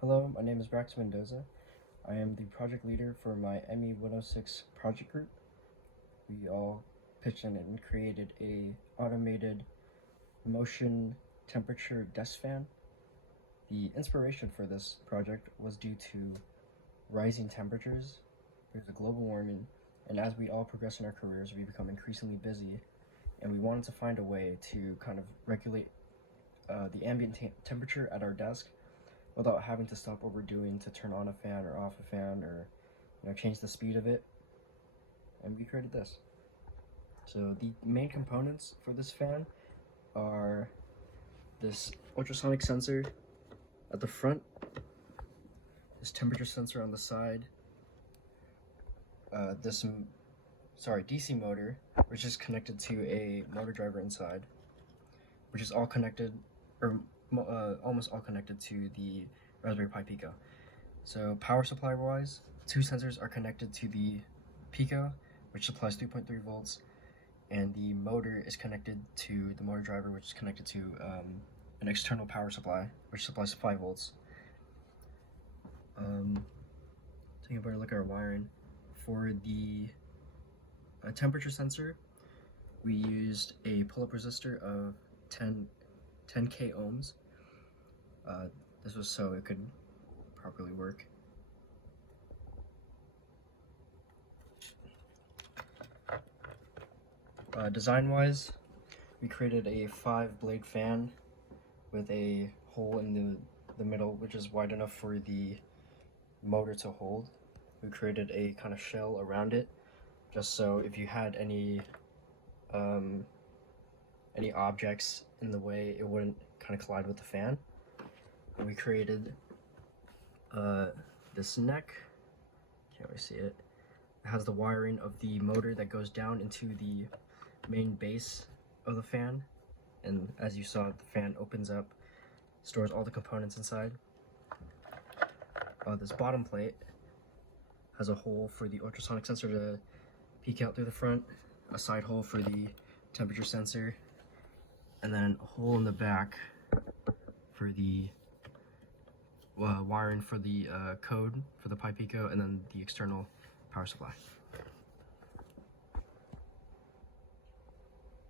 Hello, my name is Braxton Mendoza. I am the project leader for my ME106 project group. We all pitched in and created a automated motion temperature desk fan. The inspiration for this project was due to rising temperatures due to global warming, and as we all progress in our careers, we become increasingly busy, and we wanted to find a way to kind of regulate the ambient temperature at our desk without having to stop what we're doing to turn on a fan or off a fan or change the speed of it. And we created this. So the main components for this fan are this ultrasonic sensor at the front, this temperature sensor on the side, this DC motor, which is connected to a motor driver inside, which is all connected, or almost all connected to the Raspberry Pi Pico. So power supply wise, two sensors are connected to the Pico, which supplies 3.3 volts, and the motor is connected to the motor driver, which is connected to an external power supply, which supplies 5 volts. Taking a better look at our wiring. For the temperature sensor, we used a pull-up resistor of 10k ohms. This was so it could properly work. Design-wise, we created a 5-blade fan with a hole in the middle, which is wide enough for the motor to hold. We created a kind of shell around it, just so if you had any objects in the way, it wouldn't kind of collide with the fan. And we created this neck. Can't really see it. It has the wiring of the motor that goes down into the main base of the fan, and as you saw, the fan opens up, stores all the components inside. This bottom plate has a hole for the ultrasonic sensor to peek out through the front, a side hole for the temperature sensor, and then a hole in the back for the wiring for the code for the Pi Pico, and then the external power supply.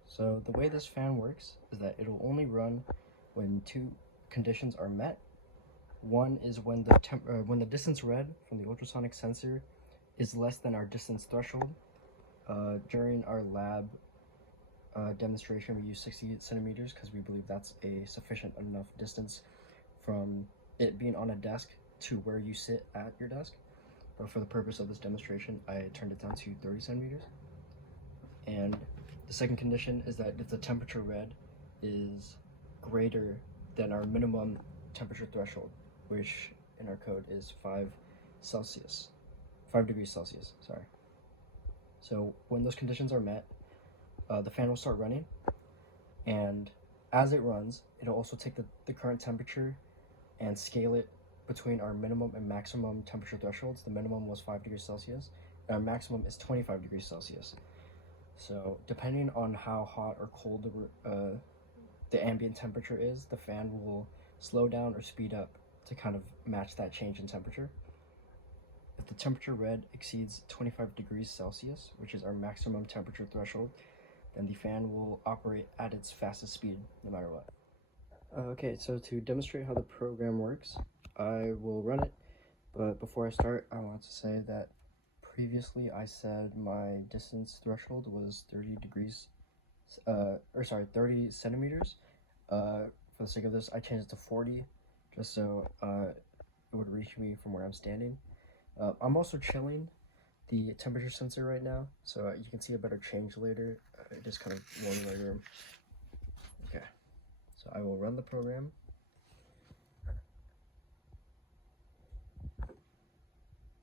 So the way this fan works is that it'll only run when two conditions are met. One is when the distance read from the ultrasonic sensor is less than our distance threshold. During our lab demonstration, we used 60 centimeters because we believe that's a sufficient enough distance from it being on a desk to where you sit at your desk. But for the purpose of this demonstration, I turned it down to 30 centimeters. And the second condition is that if the temperature read is greater than our minimum temperature threshold, which in our code is 5 degrees Celsius, sorry. So when those conditions are met, the fan will start running, and as it runs, it'll also take the current temperature and scale it between our minimum and maximum temperature thresholds. The minimum was 5 degrees Celsius, and our maximum is 25 degrees Celsius. So depending on how hot or cold the ambient temperature is, the fan will slow down or speed up to kind of match that change in temperature. If the temperature read exceeds 25 degrees Celsius, which is our maximum temperature threshold, then the fan will operate at its fastest speed, no matter what. Okay, so to demonstrate how the program works, I will run it, but before I start, I want to say that previously I said my distance threshold was 30 centimeters. For the sake of this, I changed it to 40, just so it would reach me from where I'm standing. I'm also chilling the temperature sensor right now, so you can see a better change later. It is kind of warm in my room. Okay, so I will run the program.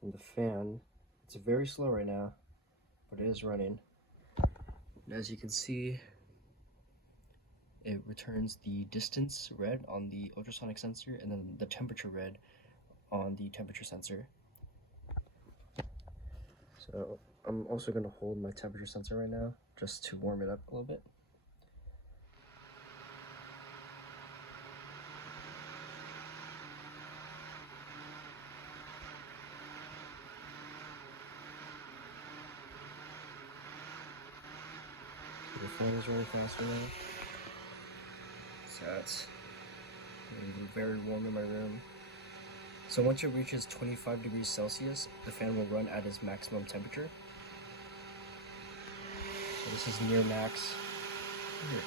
And the fan, it's very slow right now, but it is running. And as you can see, it returns the distance read on the ultrasonic sensor and then the temperature read on the temperature sensor. So I'm also going to hold my temperature sensor right now just to warm it up a little bit. The fan is really fast right now. So it's very warm in my room. So once it reaches 25 degrees Celsius, the fan will run at its maximum temperature. So this is near max. Here.